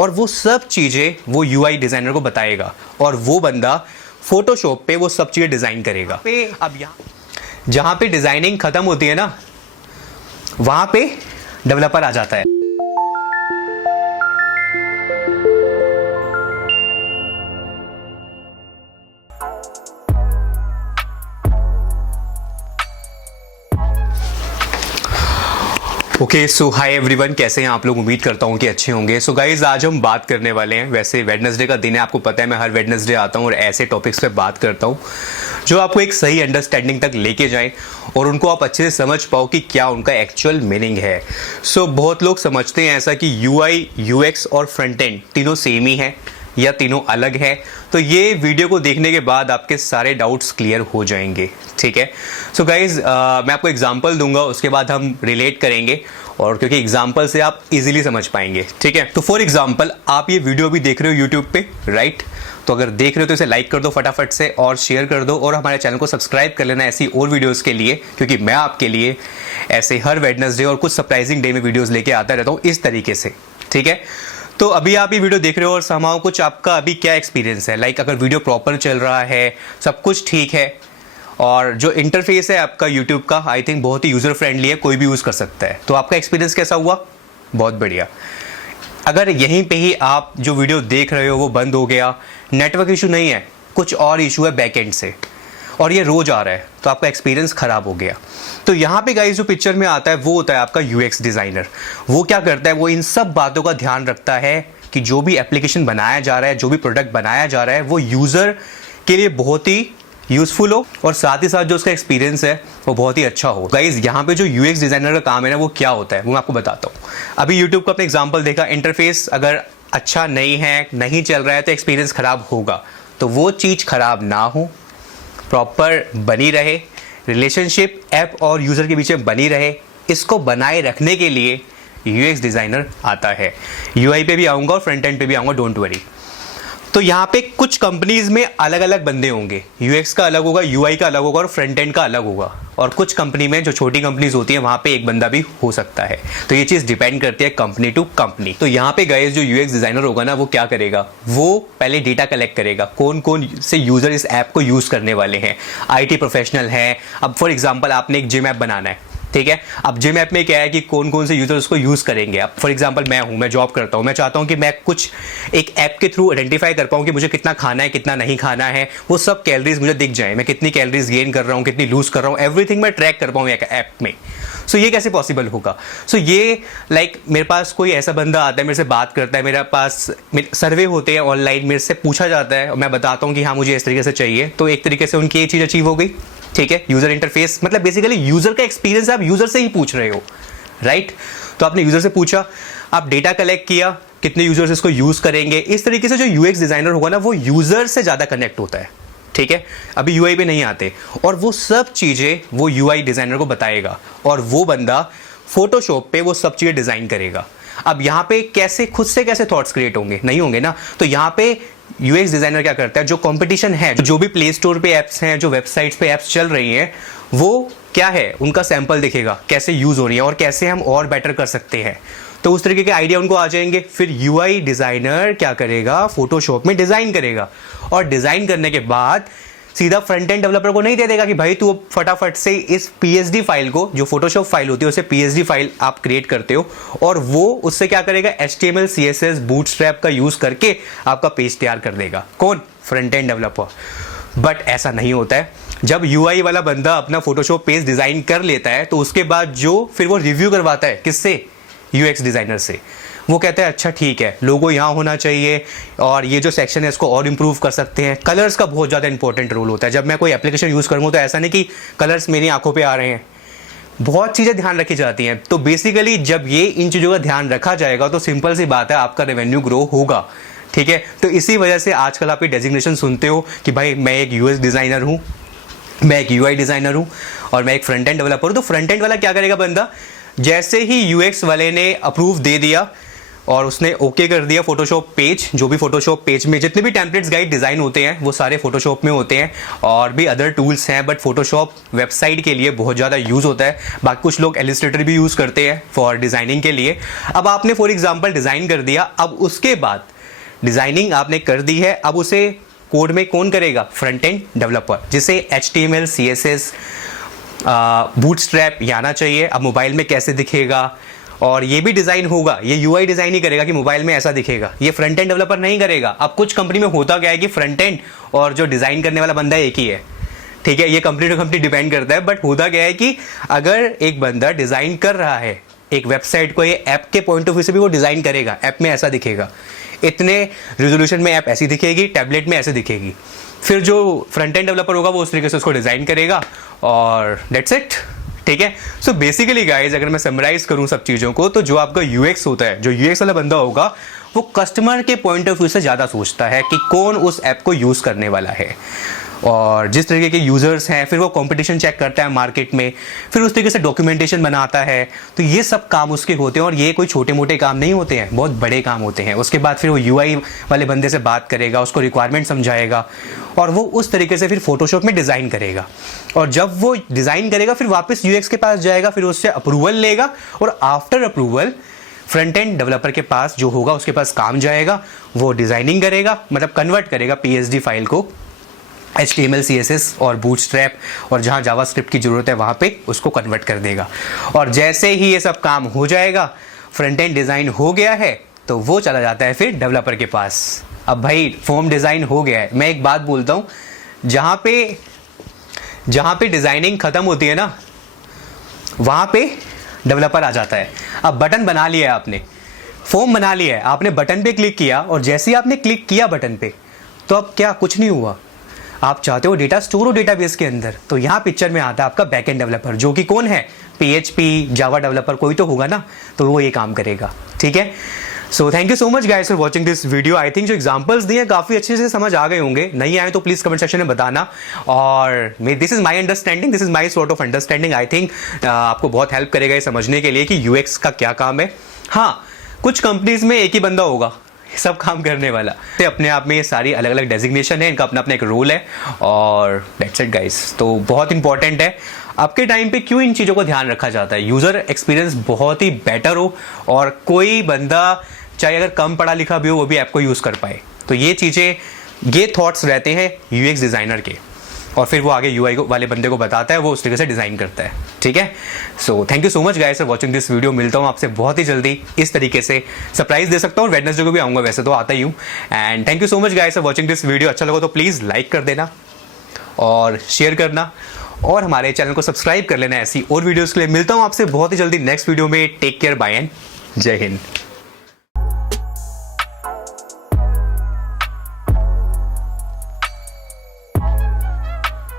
और वो सब चीज़ें वो यूआई डिज़ाइनर को बताएगा और वो बंदा फोटोशॉप पे वो सब चीज़ें डिज़ाइन करेगा। अब यहाँ जहाँ पे डिज़ाइनिंग ख़त्म होती है ना, वहाँ पे डेवलपर आ जाता है। ओके, सो हाय एवरीवन, कैसे हैं आप लोग? उम्मीद करता हूँ कि अच्छे होंगे। सो गाइज, आज हम बात करने वाले हैं, वैसे वेडनेसडे का दिन है, आपको पता है मैं हर वेडनेसडे आता हूँ और ऐसे टॉपिक्स पे बात करता हूँ जो आपको एक सही अंडरस्टैंडिंग तक लेके जाएं और उनको आप अच्छे से समझ पाओ कि क्या उनका एक्चुअल मीनिंग है। सो बहुत लोग समझते हैं ऐसा कि यूआई, यूएक्स और फ्रंट एंड तीनों सेम ही है या तीनों अलग है। तो ये वीडियो को देखने के बाद आपके सारे डाउट्स क्लियर हो जाएंगे, ठीक है। सो गाइज, मैं आपको एग्जांपल दूंगा, उसके बाद हम रिलेट करेंगे और क्योंकि एग्जांपल से आप इजीली समझ पाएंगे, ठीक है। तो फॉर एग्जांपल, आप ये वीडियो भी देख रहे हो यूट्यूब पे, राइट? तो अगर देख रहे हो तो इसे लाइक कर दो फटाफट से और शेयर कर दो और हमारे चैनल को सब्सक्राइब कर लेना ऐसी और वीडियोस के लिए, क्योंकि मैं आपके लिए ऐसे हर वेडनेसडे और कुछ सरप्राइजिंग डे में वीडियोस लेके आता रहता हूँ इस तरीके से, ठीक है। तो अभी आप ये वीडियो देख रहे हो और समाओ कुछ आपका अभी क्या एक्सपीरियंस है, लाइक अगर वीडियो प्रॉपर चल रहा है, सब कुछ ठीक है और जो इंटरफेस है आपका यूट्यूब का, आई थिंक बहुत ही यूज़र फ्रेंडली है, कोई भी यूज़ कर सकता है। तो आपका एक्सपीरियंस कैसा हुआ? बहुत बढ़िया। अगर यहीं पे ही आप जो वीडियो देख रहे हो वो बंद हो गया, नेटवर्क इशू नहीं है, कुछ और इशू है बैकएंड से और ये रोज आ रहा है, तो आपका एक्सपीरियंस खराब हो गया। तो यहाँ पे गाइस जो पिक्चर में आता है वो होता है आपका यूएक्स डिज़ाइनर। वो क्या करता है, वो इन सब बातों का ध्यान रखता है कि जो भी एप्लीकेशन बनाया जा रहा है, जो भी प्रोडक्ट बनाया जा रहा है, वो यूज़र के लिए बहुत ही यूजफुल हो और साथ ही साथ जो उसका एक्सपीरियंस है वो बहुत ही अच्छा हो। गाइज, यहाँ पे जो यूएक्स डिज़ाइनर का काम है ना, वो क्या होता है वो मैं आपको बताता हूँ। अभी यूट्यूब का अपने एग्जाम्पल देखा, इंटरफेस अगर अच्छा नहीं है, नहीं चल रहा है, तो एक्सपीरियंस खराब होगा। तो वो चीज़ खराब ना हो, प्रॉपर बनी रहे, रिलेशनशिप ऐप और यूज़र के बीच में बनी रहे, इसको बनाए रखने के लिए यूएक्स डिज़ाइनर आता है। यूआई पे भी आऊँगा और फ्रंट एंड पे भी आऊँगा, डोंट वरी। तो यहाँ पे कुछ कंपनीज में अलग अलग बंदे होंगे, यूएक्स का अलग होगा, यूआई का अलग होगा और फ्रंट एंड का अलग होगा। और कुछ कंपनी में जो छोटी कंपनीज होती है वहाँ पे एक बंदा भी हो सकता है। तो ये चीज़ डिपेंड करती है कंपनी टू कंपनी। तो यहाँ पे गाइस जो यूएक्स डिज़ाइनर होगा ना, वो क्या करेगा, वो पहले डेटा कलेक्ट करेगा, कौन कौन से यूज़र इस ऐप को यूज़ करने वाले हैं। आईटी प्रोफेशनल हैं, अब फॉर एग्जाम्पल आपने एक जिम ऐप बनाना है, ठीक है। अब जिम ऐप में क्या है कि कौन कौन से यूजर उसको यूज़ करेंगे। अब फॉर एग्जांपल मैं जॉब करता हूँ, मैं चाहता हूँ कि मैं कुछ एक ऐप के थ्रू आइडेंटिफाई कर पाऊँ कि मुझे कितना खाना है, कितना नहीं खाना है, वो सब कैलोरीज मुझे दिख जाए, मैं कितनी कैलोरीज गेन कर रहा हूँ, कितनी लूज कर रहा हूँ, एवरीथिंग मैं ट्रैक कर पाऊँ एक ऐप में। सो ये कैसे पॉसिबल होगा? सो ये लाइक मेरे पास कोई ऐसा बंदा आता है, मेरे से बात करता है, मेरे पास सर्वे होते हैं ऑनलाइन, मेरे से पूछा जाता है और मैं बताता हूँ कि हाँ मुझे इस तरीके से चाहिए, तो एक तरीके से उनकी ये चीज़ अचीव हो गई, ठीक है। यूजर इंटरफेस मतलब बेसिकली यूजर का एक्सपीरियंस आप यूजर से ही पूछ रहे हो, राइट? तो आपने यूजर से पूछा, आप डेटा कलेक्ट किया, कितने यूजर्स इसको यूज करेंगे। इस तरीके से जो यूएक्स डिजाइनर होगा ना, वो यूजर से ज्यादा कनेक्ट होता है, ठीक है। अभी यूआई पे नहीं आते और वो सब चीजें वो यूआई डिजाइनर को बताएगा और वो बंदा फोटोशॉप पे वो सब चीजें डिजाइन करेगा। अब यहाँ पे कैसे खुद से कैसे थॉट्स क्रिएट होंगे, नहीं होंगे ना। तो यहाँ पे यूएक्स डिजाइनर क्या करता है, जो कंपटीशन है, जो भी प्ले स्टोर पे ऐप्स हैं, जो वेबसाइट्स पे ऐप्स चल रही हैं, वो क्या है, उनका सैंपल दिखेगा, कैसे यूज हो रही है और कैसे हम और बेटर कर सकते हैं। तो उस तरीके के आइडिया उनको आ जाएंगे। फिर यूआई डिजाइनर क्या करेगा, फोटोशॉप में डिजाइन करेगा और डिजाइन करने के बाद सीधा फ्रंट एंड डेवलपर को नहीं दे देगा कि भाई तू फटाफट से इस पीएसडी फाइल को, जो फोटोशॉप फाइल होती है उसे पीएसडी फाइल आप क्रिएट करते हो, और वो उससे क्या करेगा, एचटीएमएल सीएसएस बूटस्ट्रैप का यूज करके आपका पेज तैयार कर देगा। कौन? Front end developer. बट ऐसा नहीं होता है। जब यूआई वाला बंदा अपना फोटोशॉप पेज डिजाइन कर लेता है तो उसके बाद जो फिर वो रिव्यू करवाता है, किससे? यूएक्स डिजाइनर से। वो कहता है अच्छा ठीक है, लोगो यहाँ होना चाहिए और ये जो सेक्शन है इसको और इम्प्रूव कर सकते हैं। कलर्स का बहुत ज़्यादा इंपॉर्टेंट रोल होता है। जब मैं कोई एप्लीकेशन यूज़ करूँगा तो ऐसा नहीं कि कलर्स मेरी आंखों पे आ रहे हैं, बहुत चीज़ें ध्यान रखी जाती हैं। तो बेसिकली जब ये इन चीज़ों का ध्यान रखा जाएगा तो सिंपल सी बात है, आपका रेवेन्यू ग्रो होगा, ठीक है। तो इसी वजह से आजकल आप ये डेजिग्नेशन सुनते हो कि भाई मैं एक यूएक्स डिज़ाइनर हूँ, मैं एक यूआई डिज़ाइनर हूँ और मैं एक फ्रंट एंड डेवलपर हूँ। तो फ्रंट एंड वाला क्या करेगा बंदा, जैसे ही यूएक्स वाले ने अप्रूव दे दिया और उसने ओके कर दिया फोटोशॉप पेज। जो भी फोटोशॉप पेज में जितने भी टेम्पलेट्स गाइड डिज़ाइन होते हैं वो सारे फोटोशॉप में होते हैं, और भी अदर टूल्स हैं, बट फोटोशॉप वेबसाइट के लिए बहुत ज़्यादा यूज़ होता है। बाकी कुछ लोग इलस्ट्रेटर भी यूज़ करते हैं फॉर डिज़ाइनिंग के लिए। अब आपने फॉर एग्जाम्पल डिज़ाइन कर दिया, अब उसके बाद डिज़ाइनिंग आपने कर दी है, अब उसे कोड में कौन करेगा? फ्रंट एंड डेवलपर, जिसे HTML CSS बूटस्ट्रैप ये आना चाहिए। अब मोबाइल में कैसे दिखेगा, और ये भी डिज़ाइन होगा, ये UI डिज़ाइन ही करेगा कि मोबाइल में ऐसा दिखेगा, ये फ्रंट एंड डेवलपर नहीं करेगा। अब कुछ कंपनी में होता क्या है कि फ्रंट एंड और जो डिज़ाइन करने वाला बंदा एक ही है, ठीक है, ये कंपनी टू कंपनी डिपेंड करता है। बट होता क्या है कि अगर एक बंदा डिज़ाइन कर रहा है एक वेबसाइट को, ये ऐप के पॉइंट ऑफ व्यू से भी वो डिज़ाइन करेगा, ऐप में ऐसा दिखेगा, इतने रेजोल्यूशन में ऐप ऐसी दिखेगी, टैबलेट में ऐसे दिखेगी। फिर जो फ्रंट एंड डेवलपर होगा वो उस तरीके से उसको डिज़ाइन करेगा, और दैट्स इट, ठीक है। सो बेसिकली गाइज, अगर मैं समराइज करूं सब चीज़ों को, तो जो आपका UX होता है, जो UX वाला बंदा होगा, वो कस्टमर के पॉइंट ऑफ व्यू से ज़्यादा सोचता है कि कौन उस ऐप को यूज़ करने वाला है, और जिस तरीके के यूज़र्स हैं, फिर वो कंपटीशन चेक करता है मार्केट में, फिर उस तरीके से डॉक्यूमेंटेशन बनाता है। तो ये सब काम उसके होते हैं, और ये कोई छोटे मोटे काम नहीं होते हैं, बहुत बड़े काम होते हैं। उसके बाद फिर वो UI वाले बंदे से बात करेगा, उसको रिक्वायरमेंट समझाएगा, और वो उस तरीके से फिर फोटोशॉप में डिज़ाइन करेगा। और जब वो डिज़ाइन करेगा फिर वापस UX के पास जाएगा, फिर उससे अप्रूवल लेगा, और after approval front end developer के पास जो होगा उसके पास काम जाएगा, वो डिज़ाइनिंग करेगा, मतलब कन्वर्ट करेगा PSD फाइल को HTML CSS और बूटस्ट्रैप, और जहाँ जावास्क्रिप्ट की ज़रूरत है वहाँ पे उसको कन्वर्ट कर देगा। और जैसे ही ये सब काम हो जाएगा, फ्रंट एंड डिज़ाइन हो गया है, तो वो चला जाता है फिर डेवलपर के पास। अब भाई फॉर्म डिज़ाइन हो गया है, मैं एक बात बोलता हूँ, जहाँ पे डिज़ाइनिंग ख़त्म होती है ना, वहाँ पे डेवलपर आ जाता है। अब बटन बना लिया है आपने, फॉर्म बना लिया है, आपने बटन पे क्लिक किया, और जैसे ही आपने क्लिक किया बटन पे, तो अब क्या, कुछ नहीं हुआ। आप चाहते हो डेटा स्टोर हो डेटाबेस के अंदर, तो यहाँ पिक्चर में आता है आपका बैकएंड डेवलपर, जो कि कौन है? PHP जावा डेवलपर कोई तो होगा ना, तो वो ये काम करेगा, ठीक है। So thank you so much guys for watching this video. I think जो एग्जांपल्स दिए काफ़ी अच्छे से समझ आ गए होंगे, नहीं आए तो प्लीज़ कमेंट सेक्शन में बताना। और this is my understanding, this is my sort of understanding. I think आपको बहुत हेल्प करेगा ये समझने के लिए कि UX का क्या काम है। हाँ, कुछ कंपनीज में एक ही बंदा होगा सब काम करने वाला, तो अपने आप में ये सारी अलग अलग डेजिग्नेशन है, इनका अपना अपना एक रोल है, और दैट्स इट गाइस। तो बहुत इंपॉर्टेंट है आपके टाइम पे, क्यों इन चीज़ों को ध्यान रखा जाता है, यूज़र एक्सपीरियंस बहुत ही बेटर हो, और कोई बंदा चाहे अगर कम पढ़ा लिखा भी हो वो भी ऐप को यूज़ कर पाए। तो ये चीज़ें, ये थॉट्स रहते हैं UX डिज़ाइनर के, और फिर वो आगे UI वाले बंदे को बताता है, वो उस तरीके से डिज़ाइन करता है, ठीक है। So thank you so much guys for watching this video. मिलता हूँ आपसे बहुत ही जल्दी, इस तरीके से सरप्राइज दे सकता हूँ, वेडनेसडे को भी आऊँगा, वैसे तो आता ही हूँ। And thank you so much guys for watching this video. अच्छा लगा तो प्लीज़ लाइक कर देना और शेयर करना, और हमारे चैनल को सब्सक्राइब कर लेना ऐसी और वीडियोज़ के लिए। मिलता हूँ आपसे बहुत ही जल्दी नेक्स्ट वीडियो में। टेक केयर, बाय एंड जय हिंद।